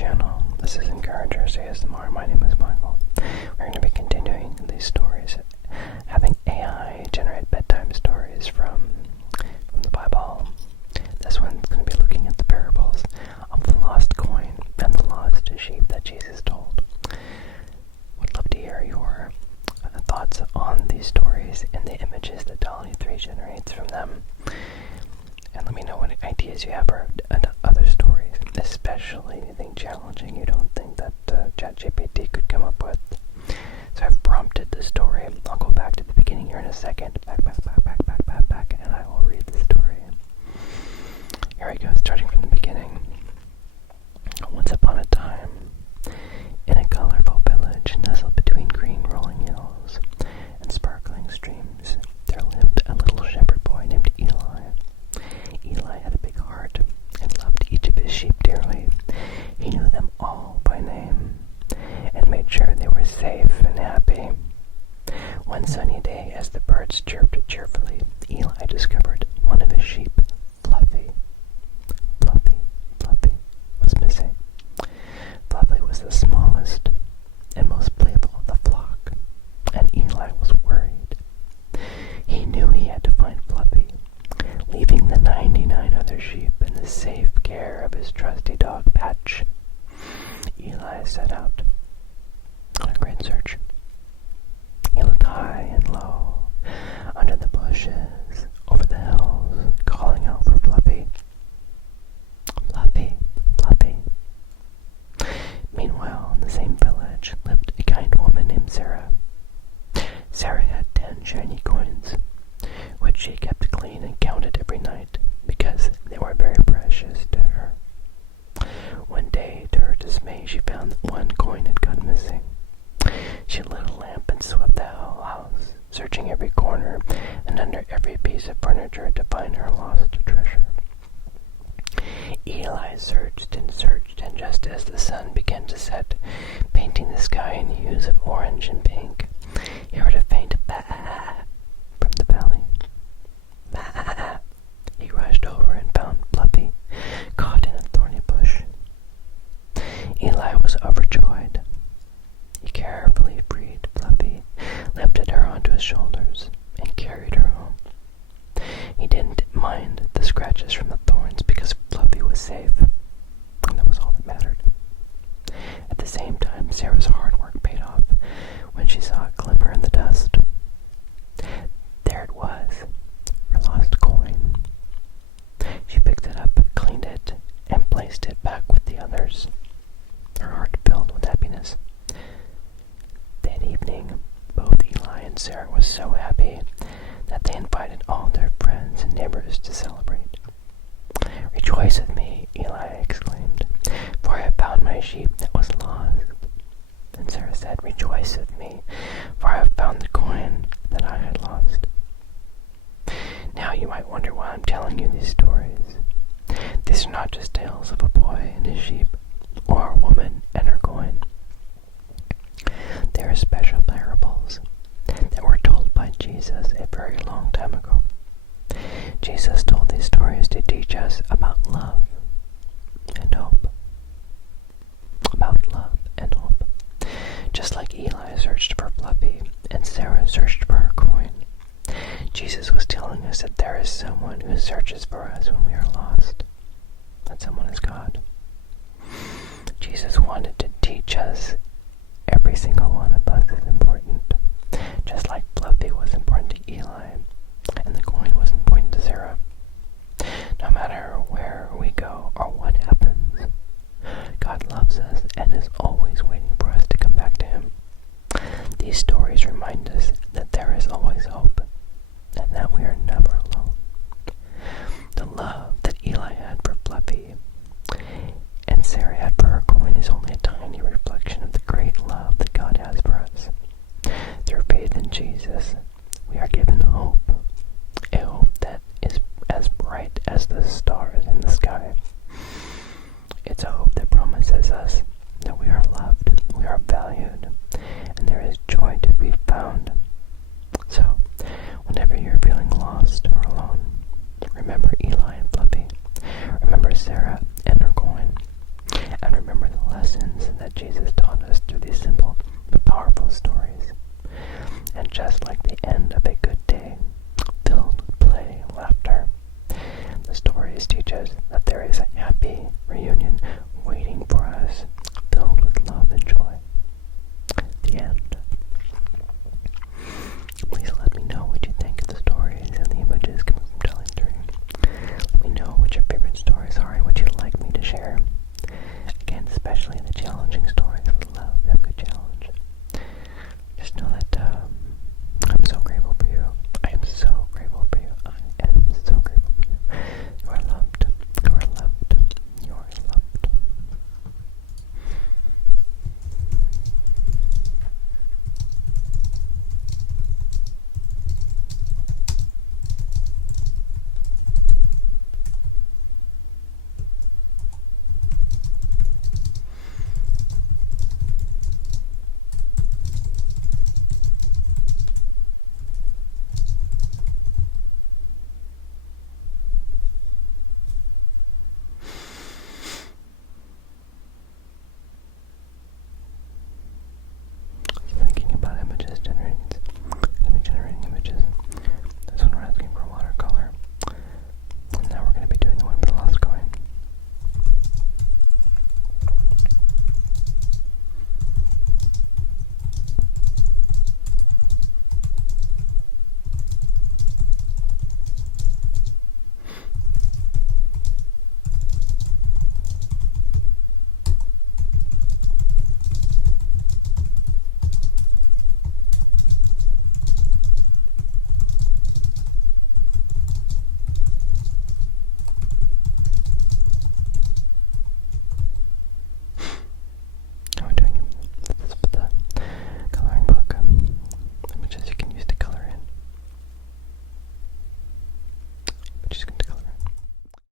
channel. This is Encouragers ASMR. My name is Michael. We're going to be continuing these stories, having AI generate bedtime stories from the Bible. This one's going to be looking at the parables of the lost coin and the lost sheep that Jesus told. Would love to hear your thoughts on these stories and the images that Dall-e-3 generates from them. And let me know what ideas you have for other stories, especially anything challenging you don't think that ChatGPT could come up with. So I've prompted the story. I'll go back to the beginning here in a second. Back, and I will read the story. Here we go, starting from the beginning. Once upon a time, in a colorful village nestled between green rolling hills and sparkling streams, there lived a little shepherd boy named Eli. Eli had a big heart and loved each of his sheep dearly. He knew them all by name and made sure they were safe and happy. One sunny day, as the birds chirped cheerfully, Eli discovered one of his sheep, Fluffy. Fluffy was missing. Fluffy was the smallest and most playful of the flock, and Eli was worried. He knew he had to find Fluffy, leaving the 99 other sheep in the safe care of his trusty dog Patch. Eli set out on a great search. He looked high and low, under the bushes, over the hills, calling out for Fluffy. Fluffy, Fluffy. Meanwhile, in the same village lived a kind woman named Sarah. Sarah had 10 shiny coins, which she kept clean and counted every night because they were very precious to her. One day, to her dismay, she found that one coin had gone missing. She lit a lamp and swept the whole house, searching every corner and under every piece of furniture to find her lost treasure. Eli searched, and just as the sun began to set, painting the sky in hues of orange and pink, he heard a faint bah from the valley. Bah! He rushed over and found Fluffy, caught in a thorny bush. Eli was overjoyed. He carefully freed Fluffy, lifted her onto his shoulders, and carried her home. He didn't mind the scratches from the thorns because Fluffy was safe, and that was all that mattered. At the same time, Sarah's hard work paid off when she saw a glimmer in the dust. There it was, her lost coin. She picked it up, cleaned it, and placed it back with the others, her heart filled with happiness. That evening, both Eli and Sarah were so happy that they invited all their friends and neighbors to celebrate. "Rejoice with me," Eli exclaimed, "for I have found my sheep that was lost." And Sarah said, "Rejoice with me, for I have found the coin that I had lost." Now you might wonder why I'm telling you these stories. These are not just tales of a boy and his sheep, or a woman and her coin. They are special parables that were told by Jesus a very long time ago. Jesus told these stories to teach us about love and hope. About love and hope. Just like Eli searched for Fluffy and Sarah searched for her coin, Jesus was telling us that there is someone who searches for us when we are lost. That someone is God. Jesus wanted to teach us every single one of us is important. Just like Fluffy was important to Eli, and the coin was important to Sarah. No matter where we go or what happens, God loves us and is always waiting for us to come back to Him. These stories remind us that there is always hope, and that we are never alone. The love that Eli had for Fluffy and Sarah had for her coin is only a tiny reflection of the great love that God has for us. Through faith in Jesus, we are given hope, a hope that is as bright as the stars in the sky. It's a hope that promises us that we are loved, we are valued, and there is joy to be found. So, whenever you're feeling lost or alone, remember Eli and Fluffy, remember Sarah and her coin, and remember the Jesus taught us through these simple but powerful stories. And just like the end of a good day, filled with play and laughter, the stories teach us that there is a happy reunion waiting for us, filled with love and joy. The end. Please let me know what you think of the stories and the images coming from Dall-e-3. Let me know what your favorite stories are and what you'd like me to share. Again, especially the challenging stories. I would love to have a good challenge. Just know that I'm so grateful for you. I am so grateful for you. I am so grateful for you. You are loved. You are loved. You are loved. Thinking about generating images. This one we're asking for watercolor. And now we're going to be doing the one with the lost coin. We're doing this with the coloring book. Images you can use to color in. We're just going to